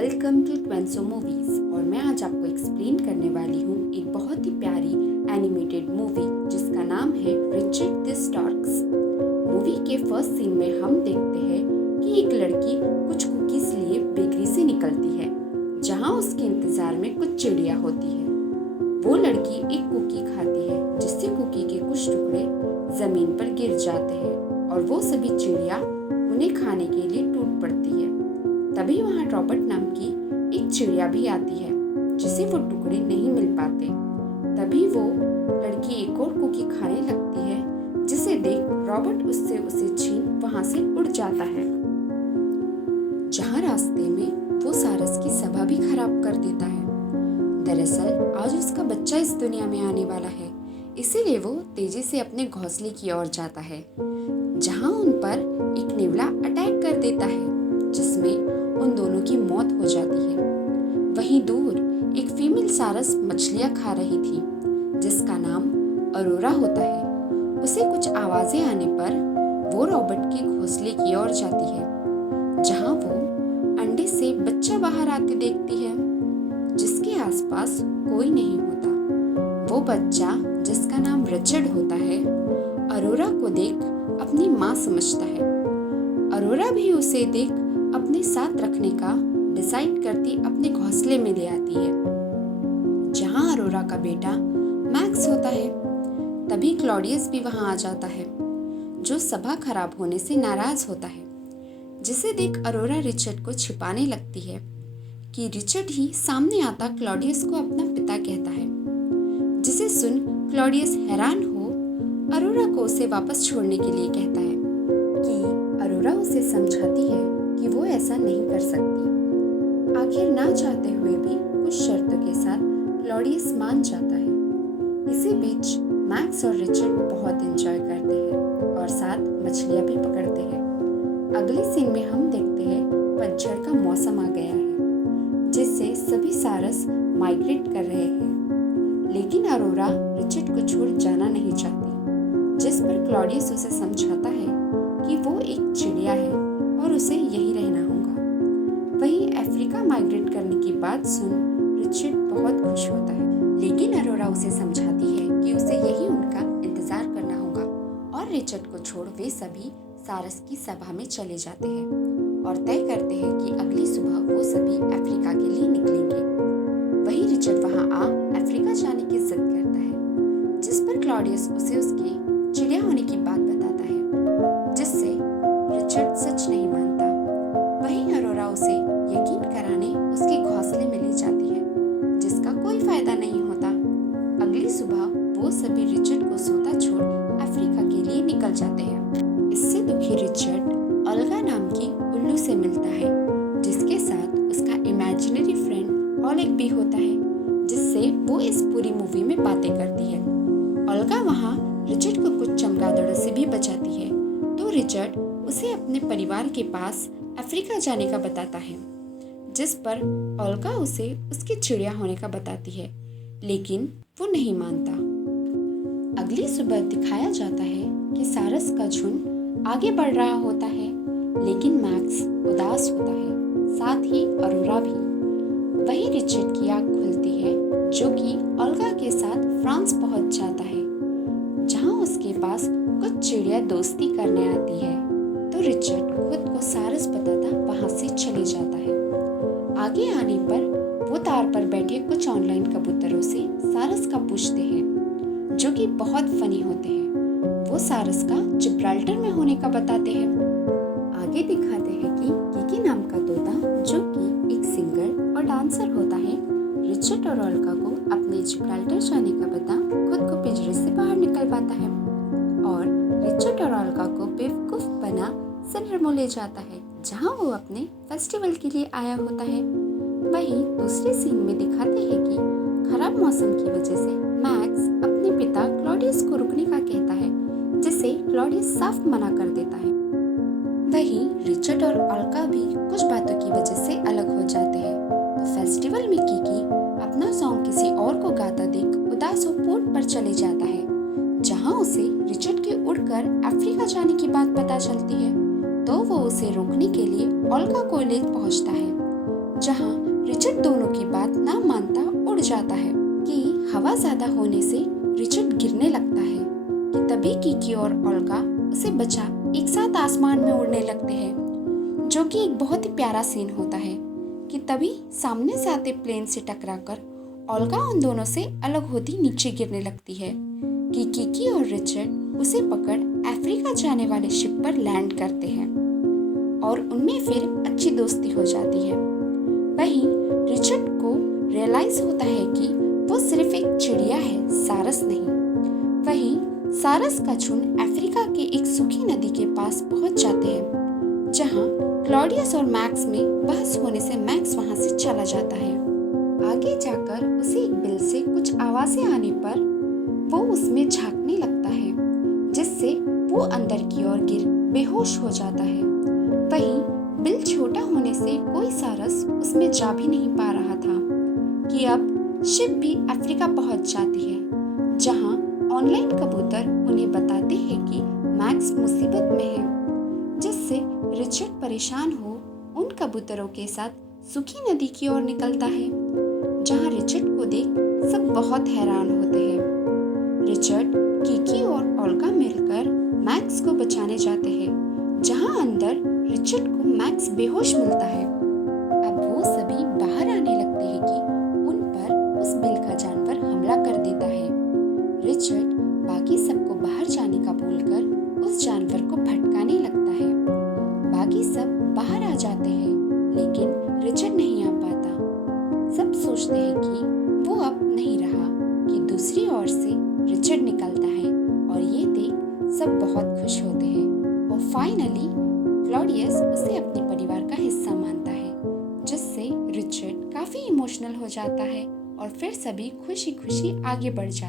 Welcome to ट्वेंसो movies. और मैं आज आपको एक्सप्लेन करने वाली हूँ एक बहुत ही प्यारी एनिमेटेड मूवी जिसका नाम है रिचर्ड द स्टार्क्स। मूवी के फर्स्ट सीन में हम देखते हैं कि एक लड़की कुछ कुकीज लिए बेकरी से निकलती है, जहाँ उसके इंतजार में कुछ चिड़िया होती है। वो लड़की एक कुकी खाती है, जिससे कुकी के कुछ टुकड़े जमीन पर गिर जाते हैं और वो सभी चिड़िया उन्हें खाने के लिए टूट पड़ती है। तभी वहाँ रॉबर्ट नाम की एक चिड़िया भी आती है, जिसे वो टुकड़े नहीं मिल पाते। तभी वो लड़की एक और कुकी खाने लगती है, जिसे देख रॉबर्ट उससे उसे छीन वहाँ से उड़ जाता है। जहाँ रास्ते में वो सारस की सभा भी खराब कर देता है। दरअसल आज उसका बच्चा इस दुनिया में आने वाला है, इसीलिए वो तेजी से अपने घोंसले की ओर जाता है, जहाँ उन पर एक नेवला अटैक कर देता है, जिसमें उन दोनों की मौत हो जाती है। वहीं दूर एक फीमेल सारस मछलियां खा रही थी, जिसका नाम अरोरा होता है। उसे कुछ आवाजें आने पर वो रॉबर्ट के घोंसले की ओर जाती है, जहां वो अंडे से बच्चा बाहर आते देखती है, जिसके आसपास कोई नहीं होता। वो बच्चा, जिसका नाम रिचर्ड होता है, अरोरा को देख अपनी माँ समझता है। अरोरा भी उसे देख अपने साथ रखने का डिसाइड करती अपने घोंसले में ले आती है, जहां अरोरा का बेटा मैक्स होता है। तभी क्लॉडियस भी वहां आ जाता है, जो सभा खराब होने से नाराज होता है, जिसे देख अरोरा रिचर्ड को छिपाने लगती है कि रिचर्ड ही सामने आता क्लॉडियस को अपना पिता कहता है। जिसे सुन क्लॉडियस हैरान हो अरोरा को उसे वापस छोड़ने के लिए कहता है कि अरोरा उसे समझाती है कि वो ऐसा नहीं कर सकती। आखिर ना चाहते हुए भी कुछ शर्तों के साथ क्लॉडियस मान जाता है। इसी बीच मैक्स और रिचर्ड बहुत एंजॉय करते हैं और साथ मछलियां भी पकड़ते हैं। अगले सीन में हम देखते हैं पतझड़ का मौसम आ गया है, जिससे सभी सारस माइग्रेट कर रहे हैं, लेकिन अरोरा रिचर्ड को छोड़ जाना नहीं चाहती, जिस पर क्लॉडियस उसे समझाता है कि वो एक चिड़िया है और उसे यही रहना होगा। वहीं अफ्रीका माइग्रेट करने की बात सुन रिचर्ड बहुत खुश होता है, लेकिन अरोरा उसे समझाती है कि उसे यही उनका इंतजार करना होगा और रिचर्ड को छोड़ वे सभी सारस की सभा में चले जाते हैं और तय करते हैं कि अगली सुबह वो सभी अफ्रीका के लिए निकलेंगे। वहीं रिचर्ड वहां आ अफ्रीका जाने की जिद करता है, जिस पर क्लॉडियस उसे उसके चिड़िया होने की बात बताता है, जिससे रिचर्ड सच नहीं मानता। वहीं अरोरा उसे यकीन कराने उसके घोंसले में ले जाती है, जिसका कोई फायदा नहीं होता। अगली सुबह वो सभी रिचर्ड को सोता छोड़ अफ्रीका के लिए निकल जाते हैं। इससे दुखी रिचर्ड ओल्गा नाम की उल्लू से मिलता है, जिसके साथ उसका इमेजिनरी फ्रेंड ओलेग भी होता है, जिससे वो इस पूरी मूवी में बातें करती है। ओल्गा वहाँ रिचर्ड को कुछ चमगादड़ों से भी बचाती है, तो रिचर्ड उसे अपने परिवार के पास अफ्रीका जाने का बताता है, जिस पर ओल्गा उसे उसकी चिड़िया होने का बताती है, लेकिन वो नहीं मानता। अगली सुबह दिखाया जाता है कि सारस का झुंड आगे बढ़ रहा होता है, लेकिन मैक्स उदास होता है, साथ ही अरोरा भी। वहीं रिचर्ड की आँख खुलती है, जो कि ओल्गा के साथ फ्रांस पहुंच जाता है, जहां उसके पास कुछ चिड़िया दोस्ती करने आती है। तो रिचर्ड खुद को सारस बताता वहां से चले जाता है। आगे आने पर वो तार पर बैठे कुछ ऑनलाइन कबूतरों से सारस का पूछते हैं, जो कि बहुत फनी होते हैं। वो सारस का जिब्राल्टर में होने का बताते हैं। आगे दिखाते हैं कि कीकी नाम का तोता, जो कि एक सिंगर और डांसर होता है, रिचर्ड और ओल्गा को अपने जिब्राल्टर जाने का बता खुद को पिंजरे से बाहर निकलवाता है और रिचर्ड और ओल्गा को बेवकूफ बना सैन रेमो ले जाता है, जहां वो अपने फेस्टिवल के लिए आया होता है। वहीं दूसरे सीन में दिखाते हैं कि खराब मौसम की वजह से मैक्स अपने पिता क्लॉडियस को रुकने का कहता है, जिसे क्लॉडियस साफ मना कर देता है। वहीं रिचर्ड और ओल्गा भी कुछ बातों की वजह से अलग हो जाते हैं, तो फेस्टिवल में कीकी अपना सॉन्ग किसी और को गाता देख उदास हो पोर्ट पर चले जाता है, जहां उसे रिचर्ड के उड़कर अफ्रीका जाने की बात पता चलती है, तो वो उसे रोकने के लिए ओल्गा को ले पहुंचता है। जहाँ रिचर्ड दोनों की बात ना मानता उड़ जाता है कि हवा ज्यादा होने से रिचर्ड गिरने लगता है कि तभी किकी और ओल्गा उसे बचा एक साथ आसमान में उड़ने लगते हैं, जो कि एक बहुत ही प्यारा सीन होता है कि तभी सामने से आते प्लेन से टकराकर ओल्गा उन दोनों से अलग होती नीचे गिरने लगती है कि किकी और रिचर्ड उसे पकड़ अफ्रीका जाने वाले शिप पर लैंड करते हैं और उनमें फिर अच्छी दोस्ती हो जाती है। वहीं रिचर्ड को रियलाइज होता है कि वो सिर्फ एक चिड़िया है, सारस नहीं। वहीं सारस का झुंड अफ्रीका के एक सूखी नदी के पास पहुंच जाते हैं, जहां क्लॉडियस और मैक्स में बहस होने से मैक्स वहां से चला जाता है। आगे जाकर उसे एक बिल से कुछ आवाजें आने पर वो उसमें झांकने लगता है, जिससे वो अंदर की ओर गिर बेहोश हो जाता है। वहीं बिल छोटा होने से कोई सारस उसमें जा भी नहीं पा रहा था कि अब शिप भी अफ्रीका पहुंच जाती है, जहां ऑनलाइन कबूतर उन्हें बताते हैं कि मैक्स मुसीबत में है, जिससे रिचर्ड परेशान हो उन कबूतरों के साथ सूखी नदी की ओर निकलता है, जहां रिचर्ड को देख सब बहुत हैरान होते हैं। रिचर्ड, किकी और ओल्गा मिलकर मैक्स को बचाने जाते हैं, जहां अंदर रिचर्ड को मैक्स बेहोश मिलता है। अब वो सभी बाहर आने लगते हैं कि उन पर उस बिल का जानवर हमला कर देता है। रिचर्ड बाकी सबको बाहर जाने का बोलकर उस जानवर को भटकाने लगता है। बाकी सब बाहर आ जाते हैं, लेकिन रिचर्ड नहीं आ पाता। सब सोचते हैं कि वो अब नहीं रहा कि दूसरी ओर से रिचर्ड निकलता है और ये देख सब बहुत खुश होते हैं और फाइनली क्लॉडियस उसे अपने परिवार का हिस्सा मानता है, जिससे रिचर्ड काफी इमोशनल हो जाता है और फिर सभी खुशी खुशी आगे बढ़ जाते हैं।